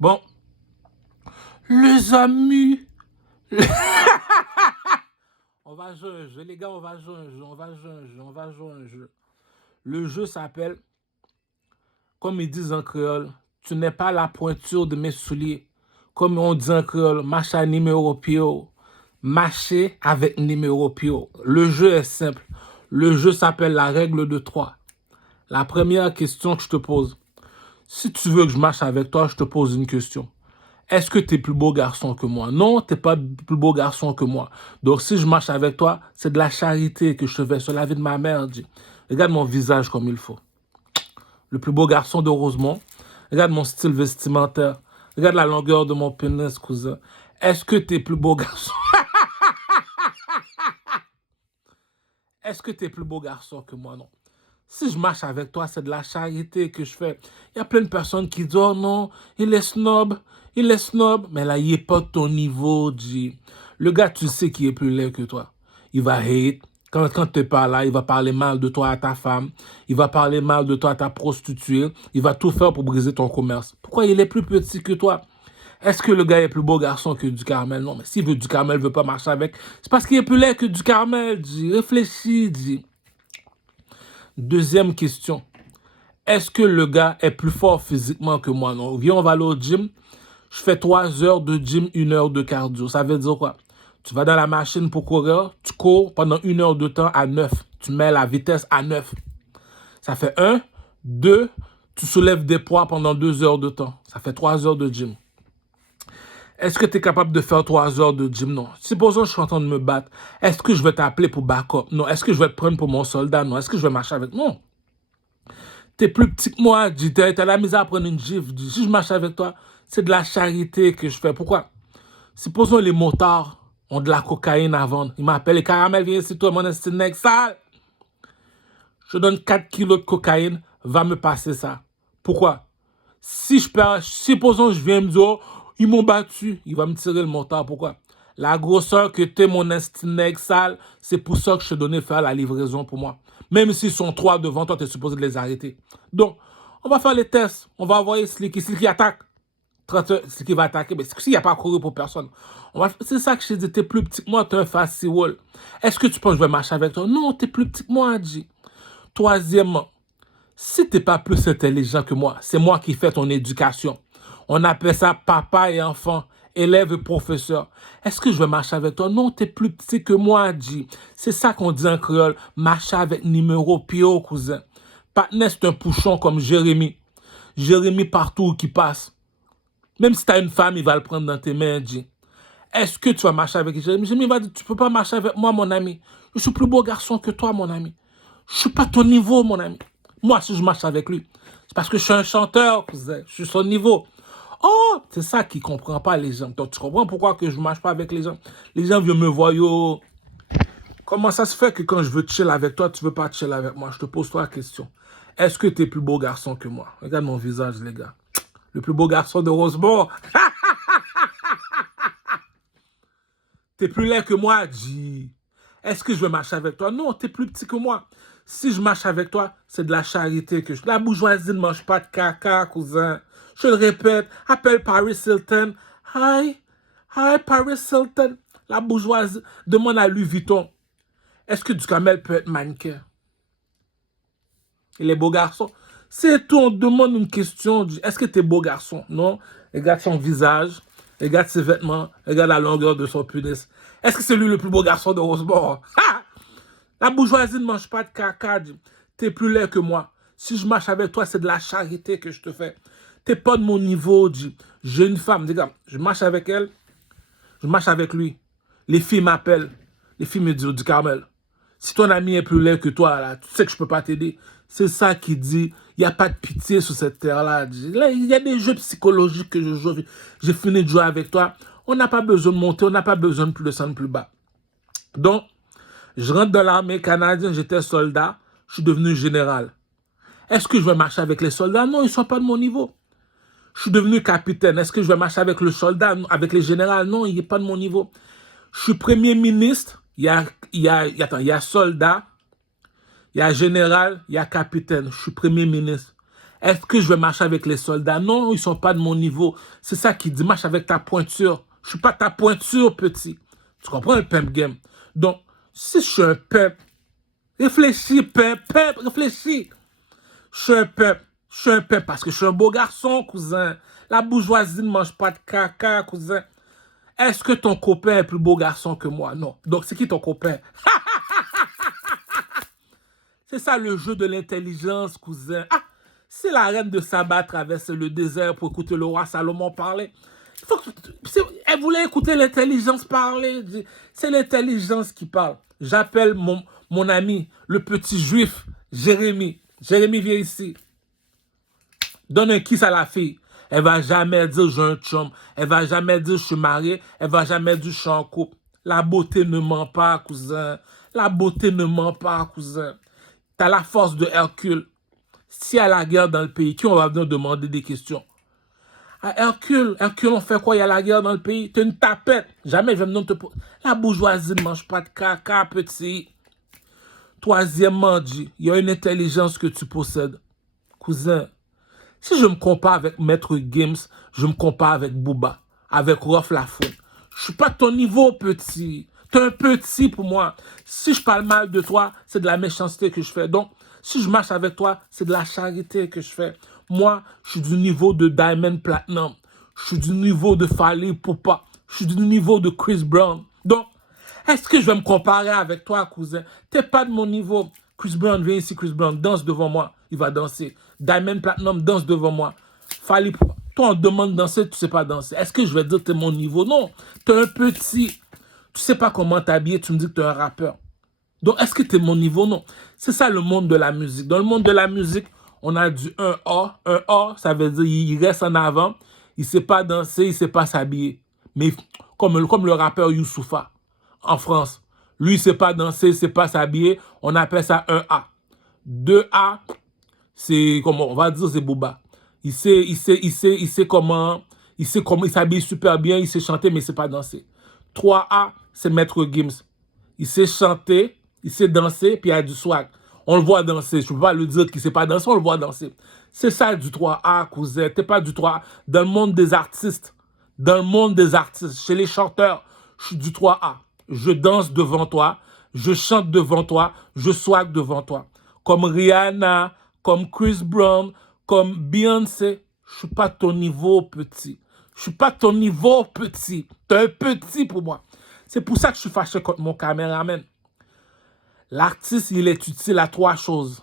Bon, les amis, on va jouer un jeu, les gars, on va jouer un jeu, on va jouer un jeu. Le jeu s'appelle, comme ils disent en créole, tu n'es pas la pointure de mes souliers. Comme on dit en créole, marcher numéro pio, marcher avec numéro pio. Le jeu est simple. Le jeu s'appelle la règle de 3. La première question que je te pose, si tu veux que je marche avec toi, je te pose une question. Est-ce que tu es plus beau garçon que moi? Non, tu n'es pas plus beau garçon que moi. Donc, si je marche avec toi, c'est de la charité que je te fais sur la vie de ma mère. Dis. Regarde mon visage comme il faut. Le plus beau garçon de Rosemont. Regarde mon style vestimentaire. Regarde la longueur de mon pénis, cousin. Est-ce que tu es plus beau garçon? Est-ce que tu es plus beau garçon que moi? Non. Si je marche avec toi, c'est de la charité que je fais. Il y a plein de personnes qui disent, oh non, il est snob, il est snob. Mais là, il n'est pas de ton niveau, G. Le gars, tu sais qu'il est plus laid que toi. Il va hate. Quand tu n'es pas là, il va parler mal de toi à ta femme. Il va parler mal de toi à ta prostituée. Il va tout faire pour briser ton commerce. Pourquoi il est plus petit que toi? Est-ce que le gars est plus beau garçon que du Carmel? Non, mais s'il veut du Carmel, il ne veut pas marcher avec. C'est parce qu'il est plus laid que du Carmel, G. Réfléchis, G. Deuxième question. Est-ce que le gars est plus fort physiquement que moi? Non. Viens, on va aller au gym. Je fais 3 heures de gym, 1 heure de cardio. Ça veut dire quoi? Tu vas dans la machine pour courir, tu cours pendant 1 heure de temps à 9. Tu mets la vitesse à 9. Ça fait 1, 2, tu soulèves des poids pendant 2 heures de temps. Ça fait 3 heures de gym. Est-ce que tu es capable de faire 3 heures de gym? Non. Supposons que je suis en train de me battre. Est-ce que je vais t'appeler pour backup? Non. Est-ce que je vais te prendre pour mon soldat? Non. Est-ce que je vais marcher avec? Non. T'es plus petit que moi, dis, t'as la misère à prendre une gifle. Dis. Si je marche avec toi, c'est de la charité que je fais. Pourquoi? Supposons les motards ont de la cocaïne à vendre. Ils m'appellent, les caramels, viens ici, toi, mon esti nègre sale. Je donne 4 kilos de cocaïne, va me passer ça. Pourquoi? Si je perds, supposons que je viens me dire, oh, ils m'ont battu, il va me tirer le motard. Pourquoi? La grosseur que t'es, mon esti nègre sale, c'est pour ça que je te donnais faire la livraison pour moi. Même s'ils sont 3 devant toi, tu es supposé de les arrêter. Donc, on va faire les tests. On va envoyer Slicky. Slicky attaque. Slicky va attaquer. Mais s'il n'y a pas couru pour personne. C'est ça que je t'ai dit. Tu es plus petit que moi, tu es un fast wall. Est-ce que tu penses que je vais marcher avec toi? Non, tu es plus petit que moi, Adji. Troisièmement, si tu n'es pas plus intelligent que moi, c'est moi qui fais ton éducation. On appelle ça papa et enfant, élève et professeur. Est-ce que je vais marcher avec toi? Non, tu es plus petit que moi, Adji. C'est ça qu'on dit en créole. Marcher avec numéro pio, cousin. Patnes, c'est un pouchon comme Jérémy. Jérémy partout où il passe. Même si tu as une femme, il va le prendre dans tes mains, Adji. Est-ce que tu vas marcher avec Jérémy? Jérémy va dire, tu ne peux pas marcher avec moi, mon ami. Je suis plus beau garçon que toi, mon ami. Je ne suis pas ton niveau, mon ami. Moi, si je marche avec lui, c'est parce que je suis un chanteur, cousin. Je suis son niveau. Oh, c'est ça qu'ils ne comprennent pas, les gens. Donc, tu comprends pourquoi que je ne marche pas avec les gens? Les gens viennent me voir, yo. Comment ça se fait que quand je veux chill avec toi, tu ne veux pas chill avec moi? Je te pose 3 questions. Est-ce que tu es plus beau garçon que moi? Regarde mon visage, les gars. Le plus beau garçon de Rosemont. T'es plus laid que moi, G. Est-ce que je vais marcher avec toi? Non, t'es plus petit que moi. Si je marche avec toi, c'est de la charité que je... La bourgeoisie ne mange pas de caca, cousin. Je le répète, appelle Paris Hilton. Hi, hi Paris Hilton. La bourgeoisie demande à Louis Vuitton. Est-ce que Ducamel peut être mannequin? Il est beau garçon. C'est tout, on demande une question. Est-ce que t'es beau garçon? Non. Regarde son visage. Regarde ses vêtements. Regarde la longueur de son pénis. Est-ce que c'est lui le plus beau garçon de Rosemont? La bourgeoisie ne mange pas de caca. T'es plus laid que moi. Si je marche avec toi, c'est de la charité que je te fais. T'es pas de mon niveau. J'ai une femme. Regarde, je marche avec elle. Je marche avec lui. Les filles m'appellent. Les filles me disent, du Carmel, si ton ami est plus laid que toi, là, tu sais que je peux pas t'aider. C'est ça qui dit, il n'y a pas de pitié sur cette terre-là. Là, il y a des jeux psychologiques que je joue. J'ai fini de jouer avec toi. On n'a pas besoin de monter, on n'a pas besoin de plus descendre plus bas. Donc, je rentre dans l'armée canadienne, j'étais soldat, je suis devenu général. Est-ce que je vais marcher avec les soldats? Non, ils ne sont pas de mon niveau. Je suis devenu capitaine. Est-ce que je vais marcher avec le soldat, avec les généraux? Non, il n'est pas de mon niveau. Je suis premier ministre. Il y a soldat, il y a général, il y a capitaine. Je suis premier ministre. Est-ce que je vais marcher avec les soldats? Non, ils sont pas de mon niveau. C'est ça qui dit, marche avec ta pointure. Je suis pas ta pointure, petit. Tu comprends le pimp game? Donc, si je suis un pimp, réfléchis, pimp, réfléchis. Je suis un pimp. Je suis un pimp parce que je suis un beau garçon, cousin. La bourgeoisie ne mange pas de caca, cousin. Est-ce que ton copain est plus beau garçon que moi? Non. Donc, c'est qui ton copain? C'est ça le jeu de l'intelligence, cousin. Ah, c'est la reine de Saba traverse le désert pour écouter le roi Salomon parler. Elle voulait écouter l'intelligence parler. C'est l'intelligence qui parle. J'appelle mon ami, le petit juif, Jérémie. Jérémie, viens ici. Donne un kiss à la fille. Elle va jamais dire j'ai un chum. Elle va jamais dire je suis marié. Elle va jamais dire je suis en couple. La beauté ne ment pas, cousin. La beauté ne ment pas, cousin. T'as la force de Hercule. S'il y a la guerre dans le pays, qui on va venir demander des questions? À Hercule, on fait quoi? Il y a la guerre dans le pays. T'es une tapette. Jamais je vais venir te... La bourgeoisie ne mange pas de caca, petit. Troisièmement, dit, il y a une intelligence que tu possèdes. Cousin, si je me compare avec Maître Games, je me compare avec Booba, avec Rof Lafouine. Je suis pas de ton niveau, petit. T'es un petit pour moi. Si je parle mal de toi, c'est de la méchanceté que je fais. Donc, si je marche avec toi, c'est de la charité que je fais. Moi, je suis du niveau de Diamond Platinum. Je suis du niveau de Fally Ipupa. Je suis du niveau de Chris Brown. Donc, est-ce que je vais me comparer avec toi, cousin? T'es pas de mon niveau. Chris Brown, viens ici, Chris Brown, danse devant moi. Il va danser. Diamond Platinum, danse devant moi. Fally Ipupa. Toi, on te demande de danser, tu sais pas danser. Est-ce que je vais dire que t'es mon niveau? Non, t'es un petit. Tu sais pas comment t'habiller, tu me dis que t'es un rappeur. Donc, est-ce que t'es mon niveau? Non. C'est ça le monde de la musique. Dans le monde de la musique, on a du 1A. 1A, ça veut dire il reste en avant. Il sait pas danser, il sait pas s'habiller. Mais comme le rappeur Youssoupha en France. Lui, il sait pas danser, il sait pas s'habiller. On appelle ça 1A. 2A, c'est comment on va dire, c'est Booba. Il sait comment, il s'habille super bien, il sait chanter, mais il sait pas danser. 3A, c'est Maître Gims. Il sait chanter, il sait danser, puis il a du swag. On le voit danser. Je ne peux pas le dire qu'il ne sait pas danser, on le voit danser. C'est ça du 3A, cousin. Tu n'es pas du 3A. Dans le monde des artistes, chez les chanteurs, je suis du 3A. Je danse devant toi, je chante devant toi, je swag devant toi. Comme Rihanna, comme Chris Brown, comme Beyoncé. Je ne suis pas ton niveau, petit. Je suis pas ton niveau, petit. Tu es un petit pour moi. C'est pour ça que je suis fâché contre mon caméraman. L'artiste, il est utile à 3 choses.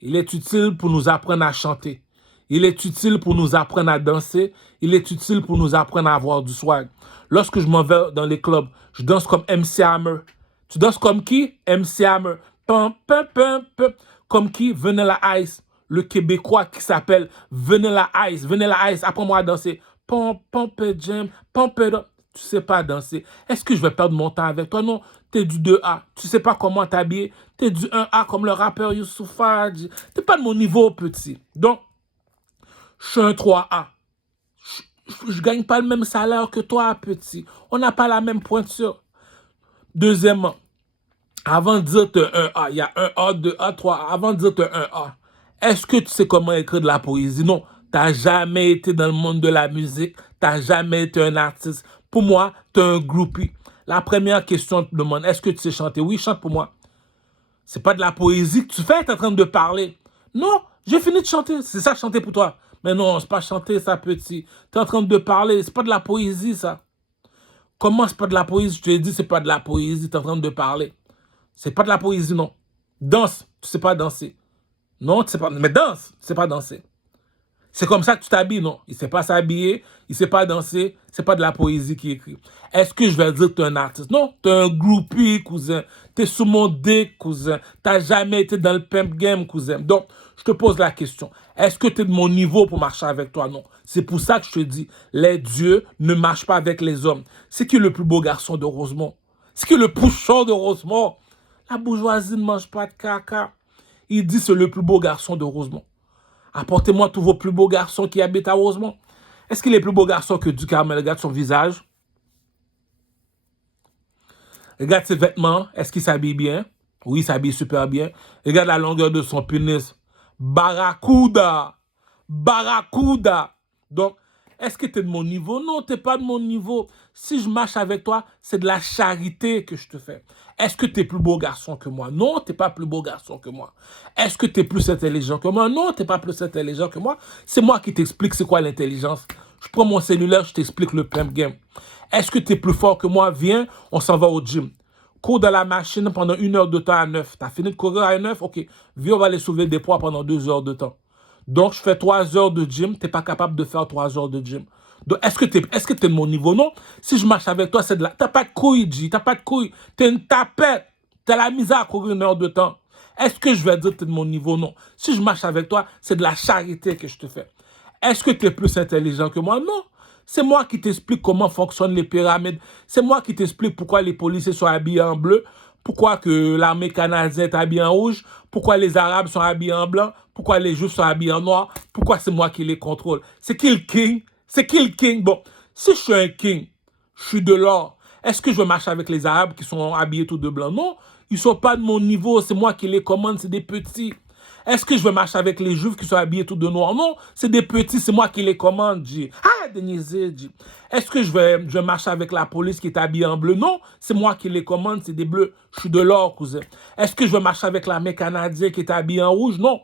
Il est utile pour nous apprendre à chanter. Il est utile pour nous apprendre à danser. Il est utile pour nous apprendre à avoir du swag. Lorsque je m'en vais dans les clubs, je danse comme MC Hammer. Tu danses comme qui? MC Hammer. Pum, pum, pum, pum. Comme qui? Vanilla Ice. Le Québécois qui s'appelle Vanilla Ice. Vanilla Ice, apprends-moi à danser. Pom, pompe, jam, pompe, tu sais pas danser. Est-ce que je vais perdre mon temps avec toi? Non, t'es du 2A. Tu sais pas comment t'habiller. T'es du 1A comme le rappeur Youssoupha. T'es pas de mon niveau, petit. Donc, je suis un 3A. Je gagne pas le même salaire que toi, petit. On n'a pas la même pointure. Deuxièmement, avant de dire que t'es un 1A, il y a 1A, 2A, 3A. Avant de dire que t'es un 1A, est-ce que tu sais comment écrire de la poésie? Non. T'as jamais été dans le monde de la musique. T'as jamais été un artiste. Pour moi, t'es un groupie. La première question te demande, est-ce que tu sais chanter? Oui, chante pour moi. C'est pas de la poésie que tu fais, t'es en train de parler. Non, j'ai fini de chanter. C'est ça, chanter pour toi. Mais non, c'est pas chanter, ça, petit. T'es en train de parler. C'est pas de la poésie, ça. Comment c'est pas de la poésie? Je te l'ai dit, c'est pas de la poésie. T'es en train de parler. C'est pas de la poésie, non. Danse, tu sais pas danser. Non, tu sais pas. Mais danse, tu sais pas danser. C'est comme ça que tu t'habilles, non? Il ne sait pas s'habiller, il ne sait pas danser, c'est pas de la poésie qui écrit. Est-ce que je vais dire que tu es un artiste? Non, tu es un groupie, cousin. Tu es sous mon dick, cousin. Tu n'as jamais été dans le pimp game, cousin. Donc, je te pose la question. Est-ce que tu es de mon niveau pour marcher avec toi? Non. C'est pour ça que je te dis, les dieux ne marchent pas avec les hommes. C'est qui le plus beau garçon de Rosemont? C'est qui le pouchon de Rosemont? La bourgeoisie ne mange pas de caca. Il dit c'est le plus beau garçon de Rosemont. Apportez-moi tous vos plus beaux garçons qui habitent à Rosemont. Est-ce qu'il est plus beau garçon que du Carmel? Regarde son visage. Regarde ses vêtements. Est-ce qu'il s'habille bien? Oui, il s'habille super bien. Regarde la longueur de son pénis. Barracuda. Barracuda. Donc, est-ce que tu es de mon niveau? Non, tu n'es pas de mon niveau. Si je marche avec toi, c'est de la charité que je te fais. Est-ce que tu es plus beau garçon que moi? Non, tu n'es pas plus beau garçon que moi. Est-ce que tu es plus intelligent que moi? Non, tu n'es pas plus intelligent que moi. C'est moi qui t'explique c'est quoi l'intelligence. Je prends mon cellulaire, je t'explique le pump game. Est-ce que tu es plus fort que moi? Viens, on s'en va au gym. Cours dans la machine pendant 1 heure de temps à 9. Tu as fini de courir à 9? OK. Viens, on va aller soulever des poids pendant 2 heures de temps. Donc, je fais 3 heures de gym. Tu n'es pas capable de faire 3 heures de gym. Donc, est-ce que tu es de mon niveau? Non. Si je marche avec toi, c'est de la... Tu n'as pas de couilles, G. Tu n'as pas de couilles. Tu es une tapette. Tu as la misère à courir 1 heure de temps. Est-ce que je vais dire que tu es de mon niveau? Non. Si je marche avec toi, c'est de la charité que je te fais. Est-ce que tu es plus intelligent que moi? Non. C'est moi qui t'explique comment fonctionnent les pyramides. C'est moi qui t'explique pourquoi les policiers sont habillés en bleu, pourquoi que l'armée canadienne est habillée en rouge, pourquoi les Arabes sont habillés en blanc, pourquoi les Juifs sont habillés en noir, pourquoi c'est moi qui les contrôle. C'est qui le king? C'est qui le king? Bon, si je suis un king, je suis de l'or. Est-ce que je vais marcher avec les Arabes qui sont habillés tout de blanc? Non, ils ne sont pas de mon niveau. C'est moi qui les commande, c'est des petits. Est-ce que je vais marcher avec les Juifs qui sont habillés tout de noir? Non, c'est des petits, c'est moi qui les commande, G. Ah, Denise, G. Est-ce que je vais marcher avec la police qui est habillée en bleu? Non, c'est moi qui les commande, c'est des bleus. Je suis de l'or, cousin. Est-ce que je vais marcher avec l'armée canadienne qui est habillée en rouge? Non,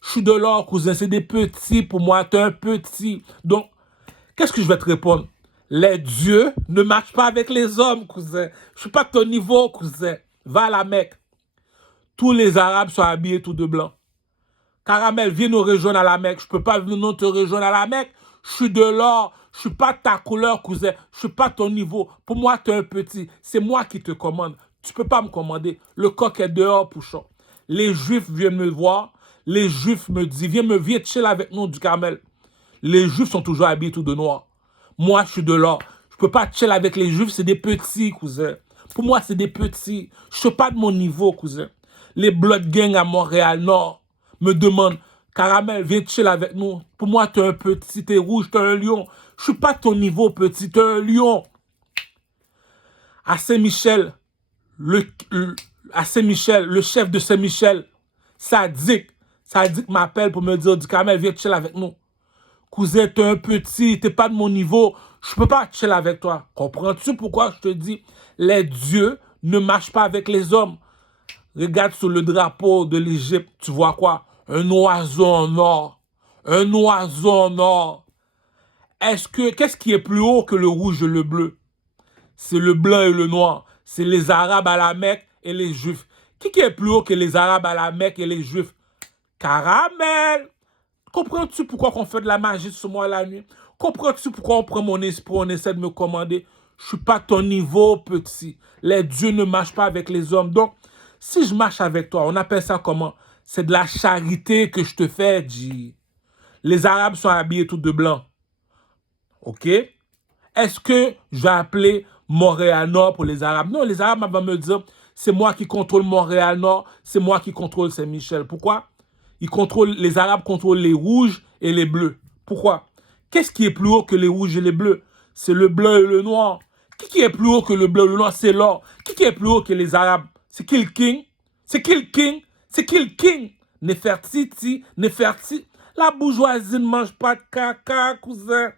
je suis de l'or, cousin. C'est des petits pour moi, t'es un petit. Donc, qu'est-ce que je vais te répondre? Les dieux ne marchent pas avec les hommes, cousin. Je suis pas de ton niveau, cousin. Va à la Mecque. Tous les Arabes sont habillés tout de blanc. Caramel, viens nous rejoindre à la Mecque. Je ne peux pas venir te rejoindre à la Mecque. Je suis de l'or. Je ne suis pas de ta couleur, cousin. Je ne suis pas de ton niveau. Pour moi, tu es un petit. C'est moi qui te commande. Tu ne peux pas me commander. Le coq est dehors, Pouchon. Les Juifs viennent me voir. Les Juifs me disent, viens chill avec nous du Carmel. Les Juifs sont toujours habillés tout de noir. Moi, je suis de l'or. Je ne peux pas chill avec les Juifs. C'est des petits, cousin. Pour moi, c'est des petits. Je ne suis pas de mon niveau, cousin. Les Blood Gang à Montréal-Nord me demande, Caramel, viens chill avec nous. Pour moi, tu es un petit, tu es rouge, tu es un lion. Je suis pas de ton niveau, petit, tu es un lion. À Saint-Michel, à Saint-Michel, le chef de Saint-Michel, Sadiq m'appelle pour me dire, du Caramel, viens chill avec nous. Cousin, tu es un petit, tu n'es pas de mon niveau. Je peux pas chill avec toi. Comprends-tu pourquoi je te dis, les dieux ne marchent pas avec les hommes? Regarde sur le drapeau de l'Égypte, tu vois quoi? Un oiseau en or. Un oiseau en or. Qu'est-ce qui est plus haut que le rouge et le bleu? C'est le blanc et le noir. C'est les Arabes à la Mecque et les Juifs. Qui est plus haut que les Arabes à la Mecque et les Juifs? Caramel! Comprends-tu pourquoi on fait de la magie sur moi la nuit? Comprends-tu pourquoi on prend mon esprit, on essaie de me commander? Je suis pas ton niveau, petit. Les dieux ne marchent pas avec les hommes. Donc, si je marche avec toi, on appelle ça comment? C'est de la charité que je te fais, G. Les Arabes sont habillés tout de blanc. OK? Est-ce que je vais appeler Montréal-Nord pour les Arabes? Non, les Arabes vont me dire, c'est moi qui contrôle Montréal-Nord, c'est moi qui contrôle Saint-Michel. Pourquoi? Les Arabes contrôlent les rouges et les bleus. Pourquoi? Qu'est-ce qui est plus haut que les rouges et les bleus? C'est le blanc et le noir. Qui est plus haut que le blanc et le noir? C'est l'or. Qui est plus haut que les Arabes? C'est qui le king? C'est qui le king? C'est qui le king? Nefertiti, Nefertiti. La bourgeoisie ne mange pas de caca, cousin.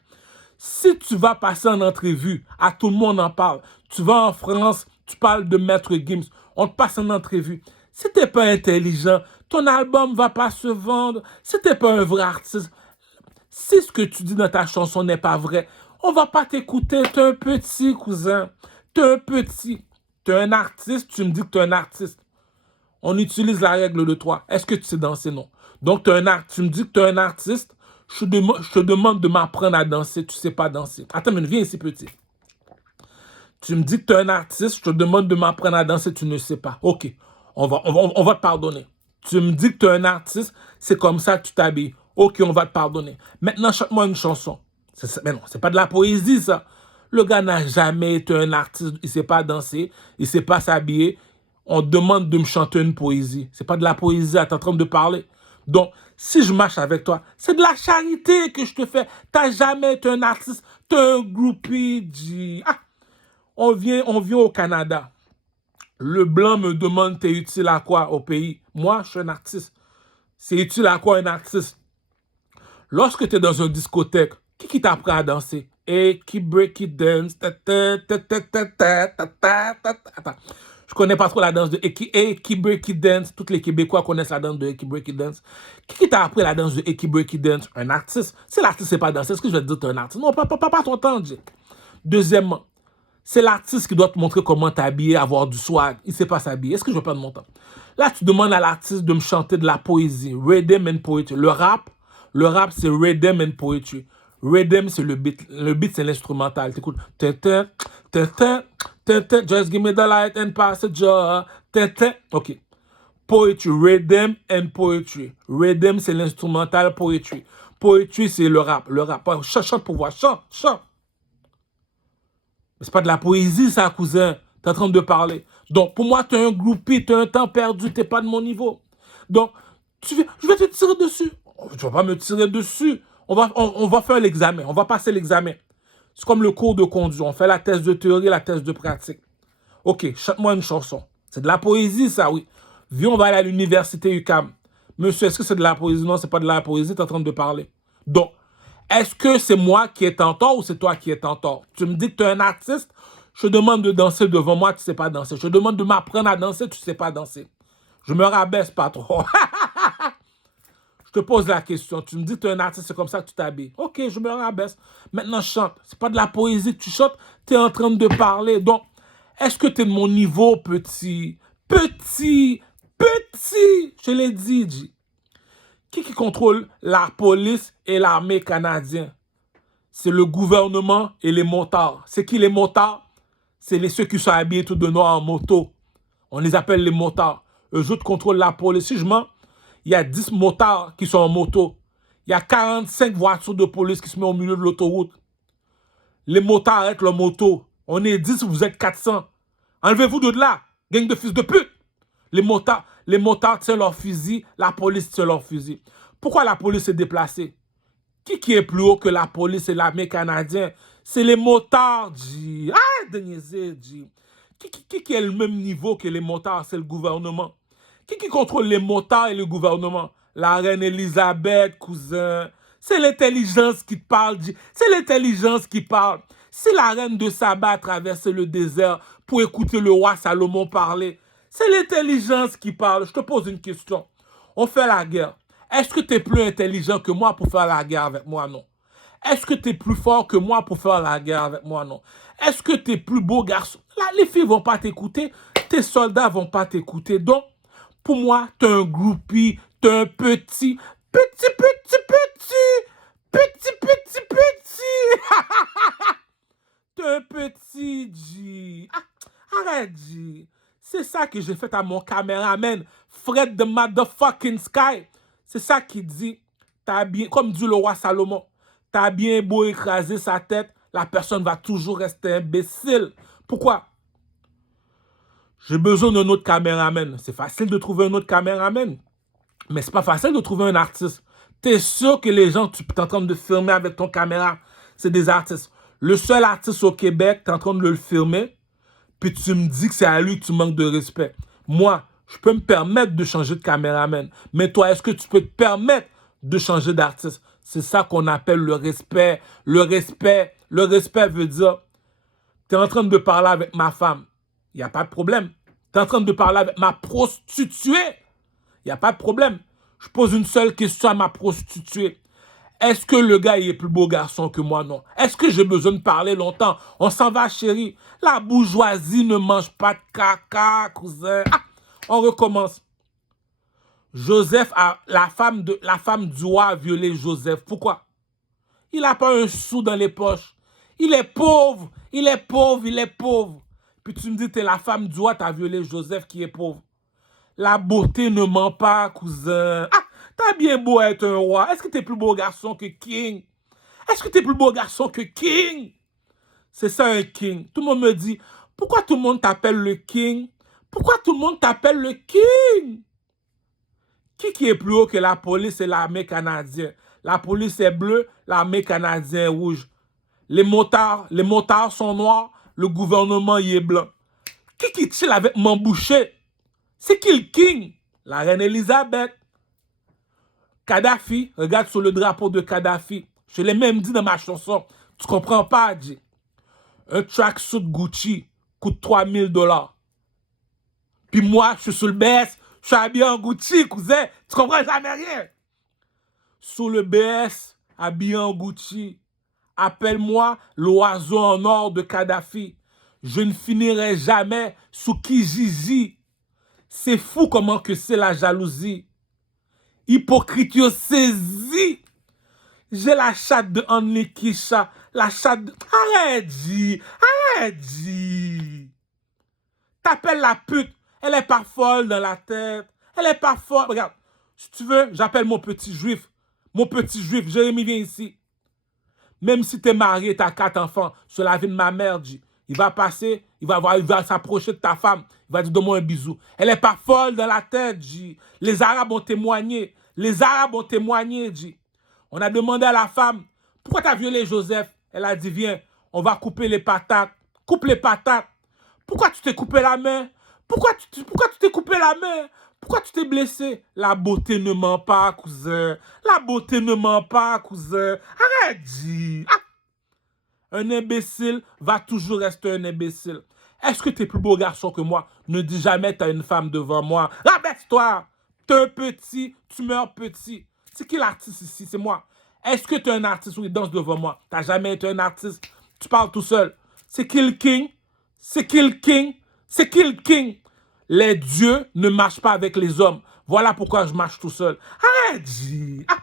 Si tu vas passer en entrevue, à tout le monde en parle. Tu vas en France, tu parles de Maître Gims, on te passe en entrevue. Si tu n'es pas intelligent, ton album ne va pas se vendre. Si tu n'es pas un vrai artiste, si ce que tu dis dans ta chanson n'est pas vrai, on ne va pas t'écouter. Tu es un petit, cousin. Tu es un petit. Tu es un artiste, tu me dis que tu es un artiste. On utilise la règle de 3. Est-ce que tu sais danser? Non. Donc, tu me dis que tu es un artiste. Je te demande de m'apprendre à danser. Tu ne sais pas danser. Attends, mais viens ici, petit. Tu me dis que tu es un artiste. Je te demande de m'apprendre à danser. Tu ne sais pas. OK. On va te pardonner. Tu me dis que tu es un artiste. C'est comme ça que tu t'habilles. OK, on va te pardonner. Maintenant, chante-moi une chanson. Mais non, c'est pas de la poésie, ça. Le gars n'a jamais été un artiste. Il ne sait pas danser. Il ne sait pas s'habiller. On demande de me chanter une poésie. C'est pas de la poésie, tu es en train de parler. Donc, si je marche avec toi, c'est de la charité que je te fais. Tu n'as jamais été un artiste, tu es un groupie. Ah, on vient au Canada. Le blanc me demande, t'es utile à quoi au pays? Moi, je suis un artiste. C'est utile à quoi un artiste? Lorsque tu es dans une discothèque, qui t'apprend à danser? Et qui break it dance. Attends. Je connais pas trop la danse de Eki break it dance. Tous les Québécois connaissent la danse de Eki break it dance. Qui t'a appris la danse de Eki break it dance? Un artiste. Si l'artiste ne sait pas danser, est-ce que je vais te dire que tu es un artiste? Non, pas ton temps, Jay. Deuxièmement, c'est l'artiste qui doit te montrer comment t'habiller, avoir du swag. Il ne sait pas s'habiller. Est-ce que je vais perdre mon temps? Là, tu demandes à l'artiste de me chanter de la poésie. Rhythm and poetry. Le rap, c'est rhythm and poetry. Rhythm, c'est le beat. Le beat, c'est l'instrumental. T'écoutes. Just give me the light and pass the jar. OK. Poetry. Rhythm and poetry. Rhythm, c'est l'instrumental. Poetry. Poetry, c'est le rap. Le rap. Chante pour voir. Chante. Mais c'est pas de la poésie, ça, cousin. T'es en train de parler. Donc, pour moi, t'es un groupie, t'as un temps perdu, t'es pas de mon niveau. Donc, je vais te tirer dessus. Tu vas pas me tirer dessus. On va faire l'examen. On va passer l'examen. C'est comme le cours de conduite. On fait la thèse de théorie, la thèse de pratique. OK, chante-moi une chanson. C'est de la poésie, ça, oui. Viens, on va aller à l'université UQAM. Monsieur, est-ce que c'est de la poésie? Non, c'est pas de la poésie, t'es en train de parler. Donc, est-ce que c'est moi qui est en tort ou c'est toi qui es en tort? Tu me dis que tu es un artiste, je te demande de danser devant moi, tu ne sais pas danser. Je te demande de m'apprendre à danser, tu ne sais pas danser. Je me rabaisse pas trop. Je te pose la question. Tu me dis que tu es un artiste, c'est comme ça que tu t'habilles. OK, je me rabaisse. Maintenant, je chante. C'est pas de la poésie que tu chantes, tu es en train de parler. Donc, est-ce que tu es de mon niveau, petit? Petit! Je l'ai dit, G. Qui contrôle la police et l'armée canadienne? C'est le gouvernement et les motards. C'est qui les motards? C'est ceux qui sont habillés tout de noir en moto. On les appelle les motards. Eux autres contrôlent la police. Si je mens, il y a 10 motards qui sont en moto. Il y a 45 voitures de police qui se mettent au milieu de l'autoroute. Les motards arrêtent leur moto. On est 10, vous êtes 400. Enlevez-vous de là, gang de fils de pute. Les motards tiennent leur fusil, la police tient leur fusil. Pourquoi la police est déplacée? Qui est plus haut que la police et l'armée canadienne? C'est les motards, G. Ah, Denisé, G. Qui est le même niveau que les motards? C'est le gouvernement. Qui contrôle les motards et le gouvernement? La reine Elisabeth, cousin. C'est l'intelligence qui te parle, G. C'est l'intelligence qui parle. Si la reine de Saba a traversé le désert pour écouter le roi Salomon parler, c'est l'intelligence qui parle. Je te pose une question. On fait la guerre. Est-ce que tu es plus intelligent que moi pour faire la guerre avec moi? Non. Est-ce que tu es plus fort que moi pour faire la guerre avec moi? Non. Est-ce que tu es plus beau garçon? Là, les filles ne vont pas t'écouter. Tes soldats ne vont pas t'écouter. Donc, pour moi, tu es un groupie. Tu es un petit. Tu es un petit, G. Arrête, G. C'est ça que j'ai fait à mon caméraman, Fred the motherfucking Sky. C'est ça qui dit, t'as bien, comme dit le roi Salomon, t'as bien beau écraser sa tête, la personne va toujours rester imbécile. Pourquoi? J'ai besoin d'un autre caméraman. C'est facile de trouver un autre caméraman, mais c'est pas facile de trouver un artiste. T'es sûr que les gens, tu es en train de filmer avec ton caméra, c'est des artistes. Le seul artiste au Québec, tu es en train de le filmer, puis tu me dis que c'est à lui que tu manques de respect. Moi, je peux me permettre de changer de caméraman. Mais toi, est-ce que tu peux te permettre de changer d'artiste? C'est ça qu'on appelle le respect. Le respect veut dire, tu es en train de parler avec ma femme. Il n'y a pas de problème. Tu es en train de parler avec ma prostituée. Il n'y a pas de problème. Je pose une seule question à ma prostituée. Est-ce que le gars est plus beau garçon que moi? Non. Est-ce que j'ai besoin de parler longtemps? On s'en va, chérie. La bourgeoisie ne mange pas de caca, cousin. Ah, on recommence. Joseph, la femme du roi a violé Joseph. Pourquoi? Il n'a pas un sou dans les poches. Il est pauvre. Puis tu me dis, tu es la femme du roi, tu as violé Joseph qui est pauvre. La beauté ne ment pas, cousin. Ah, t'as bien beau être un roi. Est-ce que t'es plus beau garçon que King? C'est ça un King. Tout le monde me dit, pourquoi tout le monde t'appelle le King? Qui est plus haut que la police et l'armée canadienne? La police est bleue, l'armée canadienne est rouge. Les motards sont noirs, le gouvernement y est blanc. Qui chill avec mon boucher? C'est qui le King? La reine Elisabeth. Kadhafi, regarde sur le drapeau de Kadhafi. Je l'ai même dit dans ma chanson. Tu comprends pas, dit. Un tracksuit Gucci coûte $3000. Puis moi, je suis sur le BS, je suis habillé en Gucci, cousin. Tu comprends jamais rien. Sur le BS, habillé en Gucci, appelle-moi l'oiseau en or de Kadhafi. Je ne finirai jamais sous Kijiji. C'est fou comment que c'est la jalousie. Hypocrite yo saisi. J'ai la chatte de Anne Kisha. La chatte de... Arrête, G. Arrête, G. T'appelles la pute. Elle est pas folle dans la tête. Elle est pas folle. Regarde, si tu veux, j'appelle mon petit juif. Mon petit juif, Jérémy, viens ici. Même si t'es marié, t'as 4 enfants, sur la vie de ma mère, G. Il va passer, il va s'approcher de ta femme. Il va dire, donne-moi un bisou. Elle est pas folle dans la tête, G. Les Arabes ont témoigné. Les Arabes ont témoigné, G. On a demandé à la femme, pourquoi tu as violé Joseph? Elle a dit, viens, on va couper les patates. Coupe les patates. Pourquoi tu t'es coupé la main? Pourquoi tu t'es coupé la main? Pourquoi tu t'es blessé? La beauté ne ment pas, cousin. La beauté ne ment pas, cousin. Arrête, dis. Ah. Un imbécile va toujours rester un imbécile. Est-ce que tu es plus beau garçon que moi? Ne dis jamais tu as une femme devant moi. Rabaisse-toi. Tu es un petit, tu meurs petit. C'est qui l'artiste ici? C'est moi. Est-ce que tu es un artiste ou il danse devant moi? Tu n'as jamais été un artiste. Tu parles tout seul. C'est qui le king? C'est qui le king? C'est qui le king? Les dieux ne marchent pas avec les hommes. Voilà pourquoi je marche tout seul. Arrête, G. Ah.